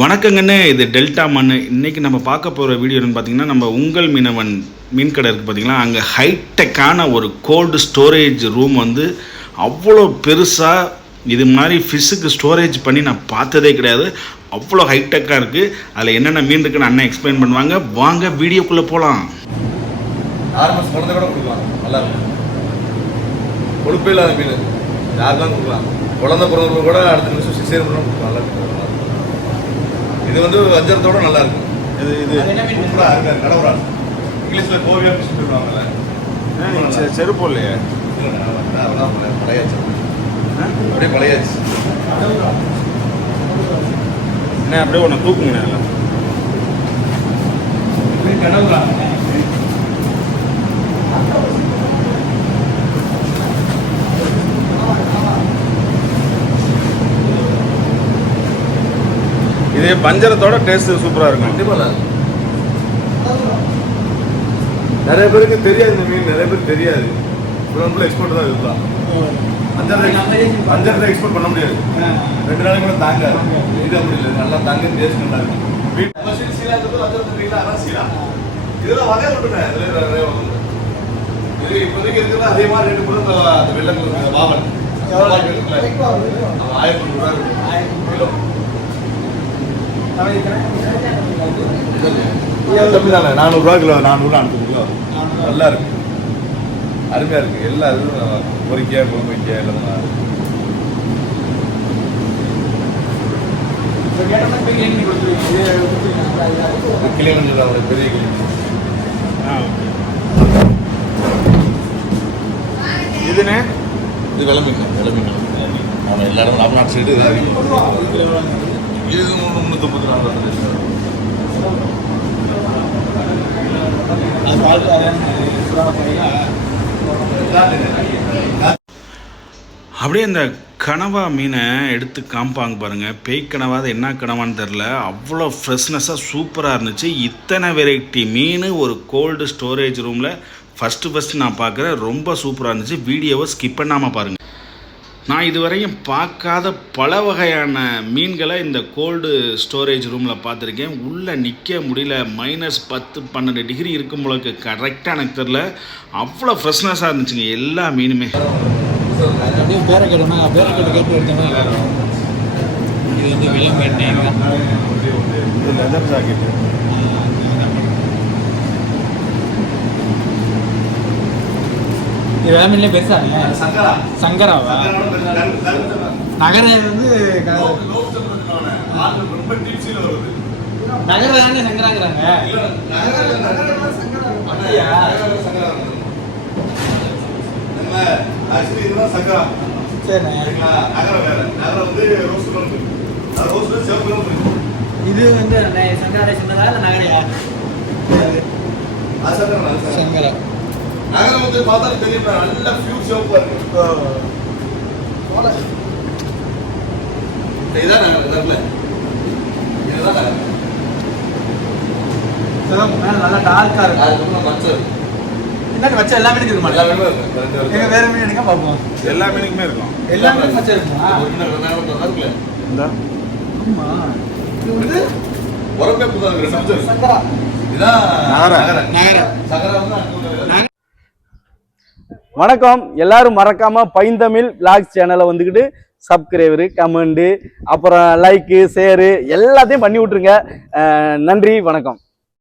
வணக்கங்கண்ணே, இது டெல்டா மண். இன்றைக்கி நம்ம பார்க்க போகிற வீடியோ என்னென்னு பார்த்தீங்கன்னா, நம்ம உங்கள் மீனவன் மீன் கடை இருக்குது பார்த்தீங்களா, அங்கே ஹைடெக்கான ஒரு கோல்டு ஸ்டோரேஜ் ரூம் வந்து அவ்வளோ பெருசாக இது மாதிரி ஃபிஷ்ஷுக்கு ஸ்டோரேஜ் பண்ணி நான் பார்த்ததே கிடையாது. அவ்வளோ ஹைடெக்காக இருக்குது. அதில் என்னென்ன மீன் இருக்குன்னு அண்ணன் எக்ஸ்பிளைன் பண்ணுவாங்க. வாங்க வீடியோக்குள்ளே போகலாம். 6 மாதம் குழந்தை கூட கொடுக்கலாம், நல்லா இருக்கும். கொழுப்பே இல்லாத மீன் யாருக்கும் கொடுக்கலாம். குழந்தை பிறந்தவங்க கூட அடுத்த நிமிஷம் சிசேரியன் பண்ண கொடுக்கலாம், நல்லா இருக்கும். இது வந்து வஞ்சரத்தோட நல்லா இருக்கும். இது சூப்பராக இருக்காது. கடவுரா இங்கிலீஷில் கோவியா ஃபிஷ் சொல்லுவாங்கல்ல, செருப்பு இல்லையே, அதெல்லாம் பழையாச்சு, அப்படியே பழையாச்சு. என்ன அப்படியே ஒன்று தூக்குங்க. கடவுரா இது பஞ்சரத்தோட டேஸ்ட் சூப்பராக இருக்கும். கண்டிப்பாக நிறைய பேருக்கு தெரியாது இந்த மீன், நிறைய பேருக்கு தெரியாது. ஃபுல் எக்ஸ்போர்ட் தான் இதுதான். அஞ்சரை எக்ஸ்போர்ட் பண்ண முடியாது, 2 நாளைக்கு கூட தாங்க. இது அப்படி இல்லை, நல்லா தாங்க, டேஸ்ட் நல்லா இருக்கும். இதெல்லாம் வகை விட்டுனேன், நிறைய இது இப்போதைக்கு இருக்கிறது அதே மாதிரி ரேட்டு கூட அந்த வெள்ளை வாவல் 1000 ரூபா கிலோ. தம்பி தானே 400 ரூபா கிலோ, 400 கிலோ நல்லா இருக்கு, அருமையா இருக்கு. எல்லா இதுவும் பொறிக்க குழம்பு வைக்க எல்லாம் கிளின்னு சொல்லுவாங்க, பெரிய கிளி. இதுன்னு இது வெலை மீன், அவன் எல்லா இடமும் ராமநாடு சைடு இது 334. அப்படியே இந்த கனவா மீனை எடுத்து காமிப்பாங்க பாருங்கள். பேய் கனவா, அது என்ன கனவான்னு தெரில, அவ்வளோ ஃப்ரெஷ்னஸாக சூப்பராக இருந்துச்சு. இத்தனை வெரைட்டி மீன் ஒரு கோல்டு ஸ்டோரேஜ் ரூமில் ஃபஸ்ட்டு நான் பார்க்குறேன். ரொம்ப சூப்பராக இருந்துச்சு. வீடியோவை ஸ்கிப் பண்ணாமல் பாருங்கள். நான் இதுவரையும் பார்க்காத பல வகையான மீன்களை இந்த கோல்டு ஸ்டோரேஜ் ரூமில் பார்த்துருக்கேன். உள்ளே நிற்க முடியல. -10-12 டிகிரி இருக்கும் போலக்கு, கரெக்டாக எனக்கு தெரில. அவ்வளோ ஃப்ரெஷ்னஸாக இருந்துச்சுங்க எல்லா மீனுமே. இது வந்து லெதர் ஜாக்கெட்டு. வேலையிலே பெருசா சங்கராவா நகர வந்து நகரானே சங்கராங்கிறாங்க. இது வந்து சங்கரா சொன்னதா இல்லை நகரையா? சங்கரா நகரம் வந்து பார்த்தா தெரியும், நல்ல ஃபியூ சிவப்பா இருக்கு. இதுதான் நகரம், இதுதான் நகரம். நல்லா டார்க்கா இருக்கு. அதுக்கப்புறம் மச்சம் இந்தாண்ட மச்சம் எல்லா மீனுக்கும் இருக்குமா? எல்லா மீனும் இருக்கு. வேற மீன் எடுங்க பார்ப்போம். எல்லா மீனுக்குமே இருக்கும். எல்லா மீனுக்கும் மச்சம் இருக்குமா? இருக்குல்ல இந்த ஆமா, இது வந்து உரம்பே புதா இருக்கு. சங்கரா இதான் நகரம். சங்கரா வந்து வணக்கம். எல்லாரும் மறக்காம பைந்தமிழ் விளாக்ஸ் சேனலை வந்துக்கிட்டு சப்ஸ்கிரைபரு, கமெண்டு, அப்புறம் லைக்கு, ஷேரு எல்லாத்தையும் பண்ணி விட்ருங்க. நன்றி, வணக்கம்.